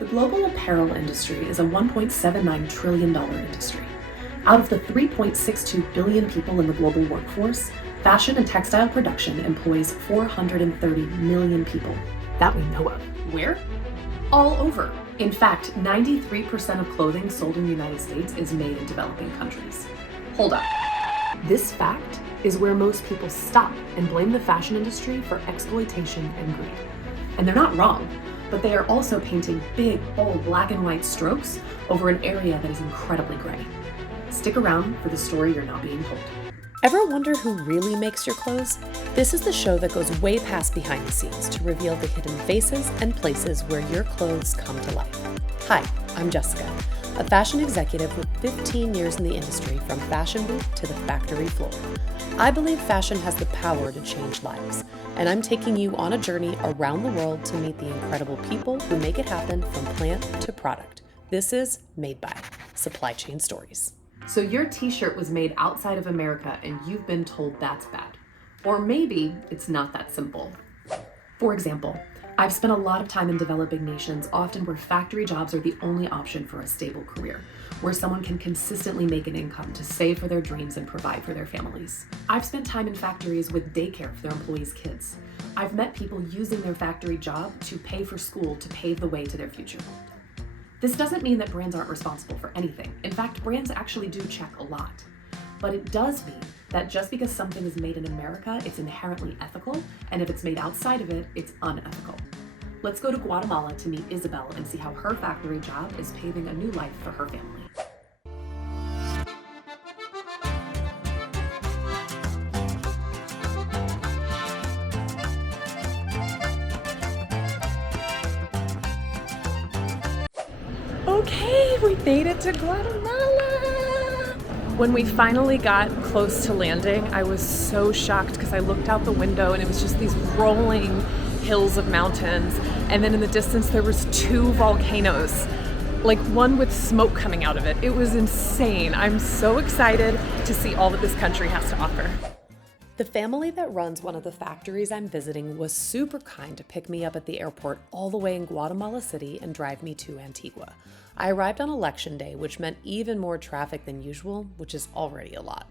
The global apparel industry is a $1.79 trillion industry. Out of the 3.62 billion people in the global workforce, fashion and textile production employs 430 million people that we know of. Where? All over. In fact, 93% of clothing sold in the United States is made in developing countries. Hold up. This fact is where most people stop and blame the fashion industry for exploitation and greed. And they're not wrong, but they are also painting big, bold black and white strokes over an area that is incredibly gray. Stick around for the story you're not being told. Ever wonder who really makes your clothes? This is the show that goes way past behind the scenes to reveal the hidden faces and places where your clothes come to life. Hi, I'm Jessica, a fashion executive with 15 years in the industry from fashion booth to the factory floor. I believe fashion has the power to change lives, and I'm taking you on a journey around the world to meet the incredible people who make it happen from plant to product. This is Made By Supply Chain Stories. So your t-shirt was made outside of America and you've been told that's bad. Or maybe it's not that simple. For example, I've spent a lot of time in developing nations, often where factory jobs are the only option for a stable career, where someone can consistently make an income to save for their dreams and provide for their families. I've spent time in factories with daycare for their employees' kids. I've met people using their factory job to pay for school to pave the way to their future. This doesn't mean that brands aren't responsible for anything. In fact, brands actually do check a lot. But it does mean that just because something is made in America, it's inherently ethical, and if it's made outside of it, it's unethical. Let's go to Guatemala to meet Isabel and see how her factory job is paving a new life for her family. Okay, we made it to Guatemala! When we finally got close to landing, I was so shocked because I looked out the window and it was just these rolling hills of mountains. And then in the distance, there was 2 volcanoes, like one with smoke coming out of it. It was insane. I'm so excited to see all that this country has to offer. The family that runs one of the factories I'm visiting was super kind to pick me up at the airport all the way in Guatemala City and drive me to Antigua. I arrived on election day, which meant even more traffic than usual, which is already a lot.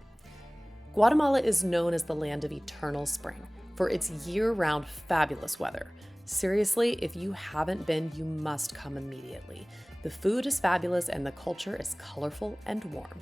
Guatemala is known as the land of eternal spring for its year-round fabulous weather. Seriously, if you haven't been, you must come immediately. The food is fabulous and the culture is colorful and warm.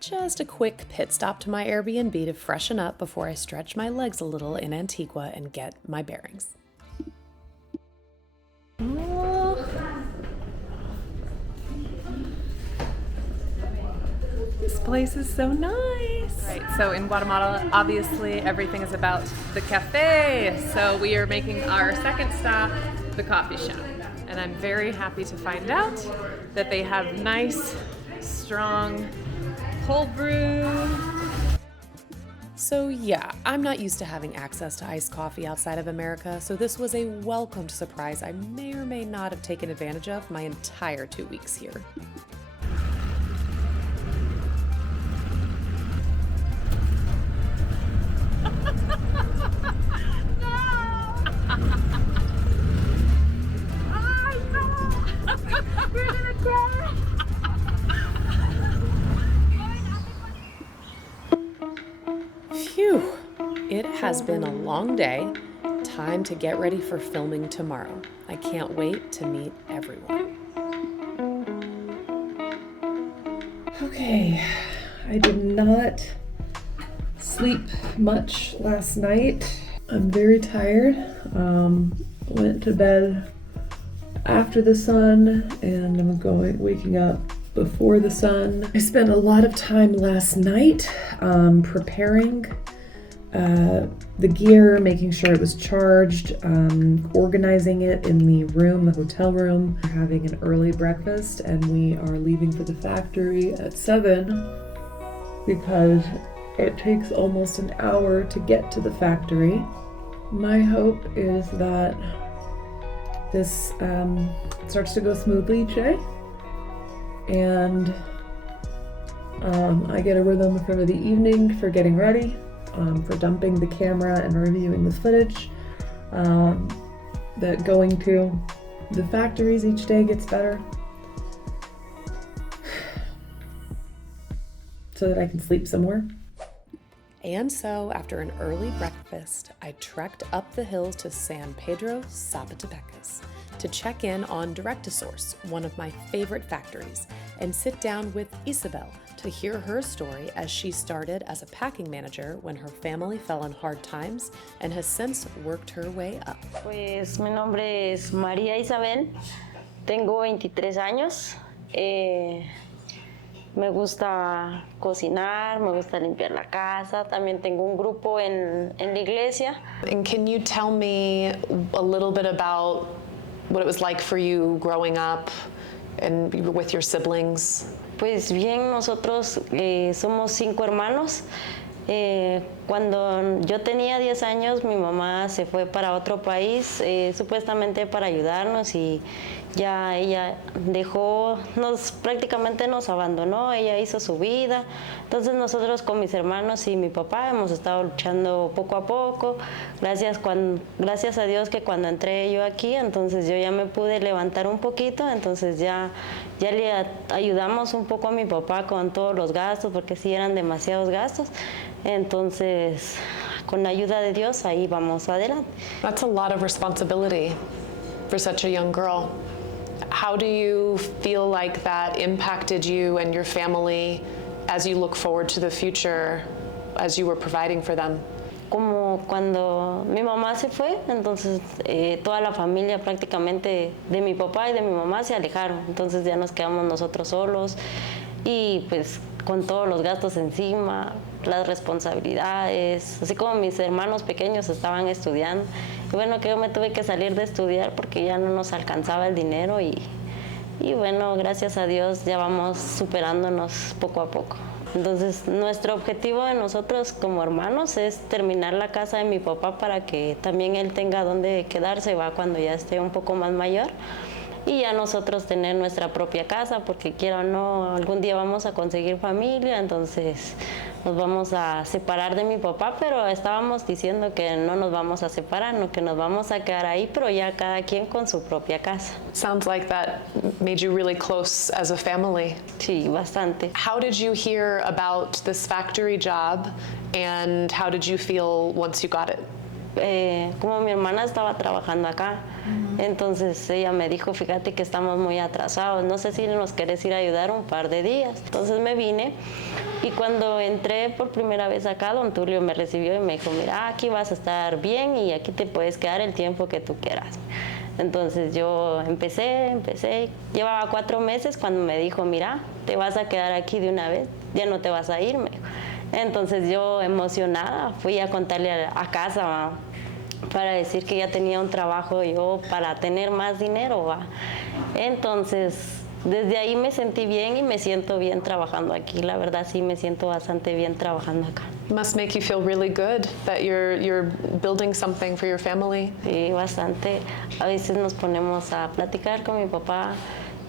Just a quick pit stop to my Airbnb to freshen up before I stretch my legs a little in Antigua and get my bearings. Oh. This place is so nice. Right, so in Guatemala, obviously everything is about the cafe. So we are making our second stop, the coffee shop. And I'm very happy to find out that they have nice, strong cold brew. So yeah, I'm not used to having access to iced coffee outside of America, so this was a welcomed surprise I may or may not have taken advantage of my entire 2 weeks here. Phew, it has been a long day. Time to get ready for filming tomorrow. I can't wait to meet everyone. Okay, I did not sleep much last night. I'm very tired. Went to bed after the sun and I'm waking up before the sun. I spent a lot of time last night preparing the gear, making sure it was charged, organizing it in the room, the hotel room, having an early breakfast, and we are leaving for the factory at 7 because it takes almost an hour to get to the factory. My hope is that this starts to go smoothly each day, and I get a rhythm for the evening for getting ready, for dumping the camera and reviewing the footage, that going to the factories each day gets better so that I can sleep somewhere. And so, after an early breakfast, I trekked up the hills to San Pedro Zapatepecas to check in on Direct-to-Source, one of my favorite factories, and sit down with Isabel to hear her story as she started as a packing manager when her family fell on hard times and has since worked her way up. Pues mi nombre es María Isabel, tengo 23 años. Me gusta cocinar, me gusta limpiar la casa, también tengo un grupo en la iglesia. And can you tell me a little bit about what it was like for you growing up and with your siblings? Pues bien, nosotros somos 5 hermanos. Cuando yo tenía 10 años, mi mamá se fue para otro país, supuestamente para ayudarnos, y ya ella prácticamente nos abandonó, ella hizo su vida. Entonces nosotros con mis hermanos y mi papá hemos estado luchando poco a poco. Gracias a Dios que cuando entré yo aquí, entonces yo ya me pude levantar un poquito, entonces ya le ayudamos un poco a mi papá con todos los gastos, porque sí eran demasiados gastos. Entonces, con la ayuda de Dios, ahí vamos adelante. That's a lot of responsibility for such a young girl. How do you feel like that impacted you and your family as you look forward to the future, as you were providing for them? Como cuando mi mamá se fue, entonces toda la familia prácticamente de mi papá y de mi mamá se alejaron. Entonces ya nos quedamos nosotros solos y pues con todos los gastos encima, las responsabilidades, así como mis hermanos pequeños estaban estudiando. Y bueno, que yo me tuve que salir de estudiar porque ya no nos alcanzaba el dinero y bueno, gracias a Dios ya vamos superándonos poco a poco. Entonces, nuestro objetivo de nosotros como hermanos es terminar la casa de mi papá para que también él tenga donde quedarse cuando ya esté un poco más mayor. Y ya nosotros tener nuestra propia casa, porque quiera o no, algún día vamos a conseguir familia, entonces nos vamos a separar de mi papá, pero estábamos diciendo que no nos vamos a separar, no, que nos vamos a quedar ahí, pero ya cada quien con su propia casa. Sounds like that made you really close as a family. Sí, bastante. How did you hear about this factory job, and how did you feel once you got it? Como mi hermana estaba trabajando acá, entonces ella me dijo, fíjate que estamos muy atrasados, no sé si nos querés ir a ayudar un par de días. Entonces me vine, y cuando entré por primera vez acá, don Tulio me recibió y me dijo, mira, aquí vas a estar bien y aquí te puedes quedar el tiempo que tú quieras. Entonces yo empecé, llevaba 4 meses cuando me dijo, mira, te vas a quedar aquí de una vez, ya no te vas a ir, me dijo. Entonces yo emocionada fui a contarle a casa para decir que ya tenía un trabajo yo para tener más dinero. Entonces desde ahí me sentí bien y me siento bien trabajando aquí. La verdad sí me siento bastante bien trabajando acá. Must make you feel really good that you're building something for your family. Sí, bastante. A veces nos ponemos a platicar con mi papá.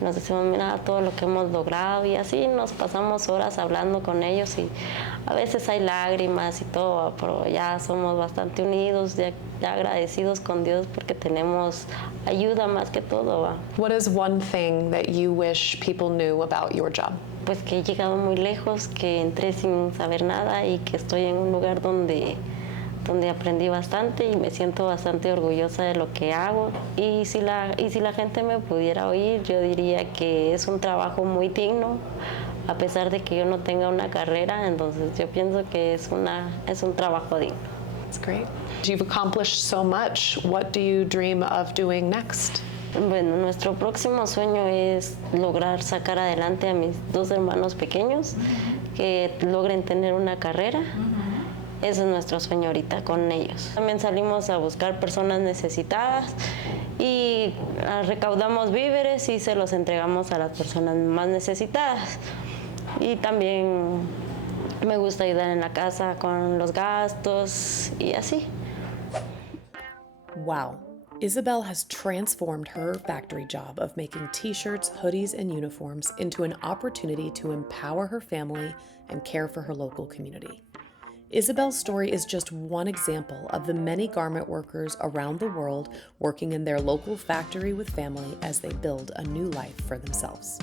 Nos decimos, mira, todo lo que hemos logrado, y así nos pasamos horas hablando con ellos, y a veces hay lágrimas y todo, pero ya somos bastante unidos, ya agradecidos con Dios porque tenemos ayuda más que todo. What is one thing that you wish people knew about your job? Pues que he llegado muy lejos, que entré sin saber nada y que estoy en un lugar donde aprendí bastante y me siento bastante orgullosa de lo que hago. Y si la gente me pudiera oír, yo diría que es un trabajo muy digno, a pesar de que yo no tenga una carrera. Entonces yo pienso que es un trabajo digno. That's great. You've accomplished so much. What do you dream of doing next? Bueno, nuestro próximo sueño es lograr sacar adelante a mis 2 hermanos pequeños, que logren tener una carrera. Ese es nuestro sueño ahorita con ellos. También salimos a buscar personas necesitadas y recaudamos víveres y se los entregamos a las personas más necesitadas. Y también me gusta ayudar en la casa con los gastos y así. Wow. Isabel has transformed her factory job of making t-shirts, hoodies, and uniforms into an opportunity to empower her family and care for her local community. Isabel's story is just one example of the many garment workers around the world working in their local factory with family as they build a new life for themselves.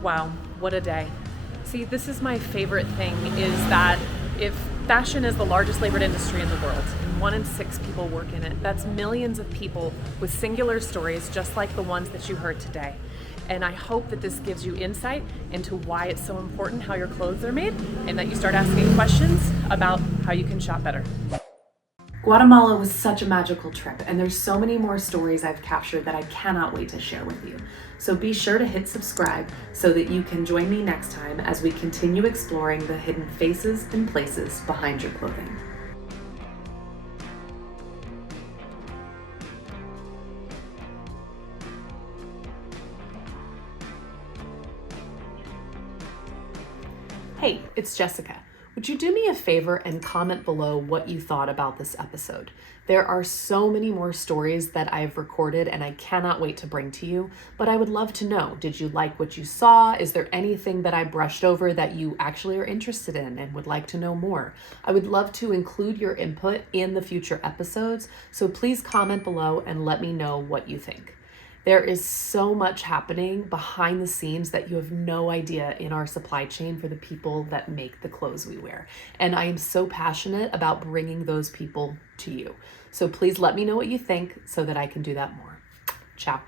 Wow, what a day. See, this is my favorite thing, is that if fashion is the largest labored industry in the world, and 1 in 6 people work in it, that's millions of people with singular stories just like the ones that you heard today. And I hope that this gives you insight into why it's so important how your clothes are made, and that you start asking questions about how you can shop better. Guatemala was such a magical trip, and there's so many more stories I've captured that I cannot wait to share with you. So be sure to hit subscribe so that you can join me next time as we continue exploring the hidden faces and places behind your clothing. Hey, it's Jessica. Would you do me a favor and comment below what you thought about this episode? There are so many more stories that I've recorded and I cannot wait to bring to you, but I would love to know, did you like what you saw? Is there anything that I brushed over that you actually are interested in and would like to know more? I would love to include your input in the future episodes, so please comment below and let me know what you think. There is so much happening behind the scenes that you have no idea in our supply chain for the people that make the clothes we wear. And I am so passionate about bringing those people to you. So please let me know what you think so that I can do that more. Ciao.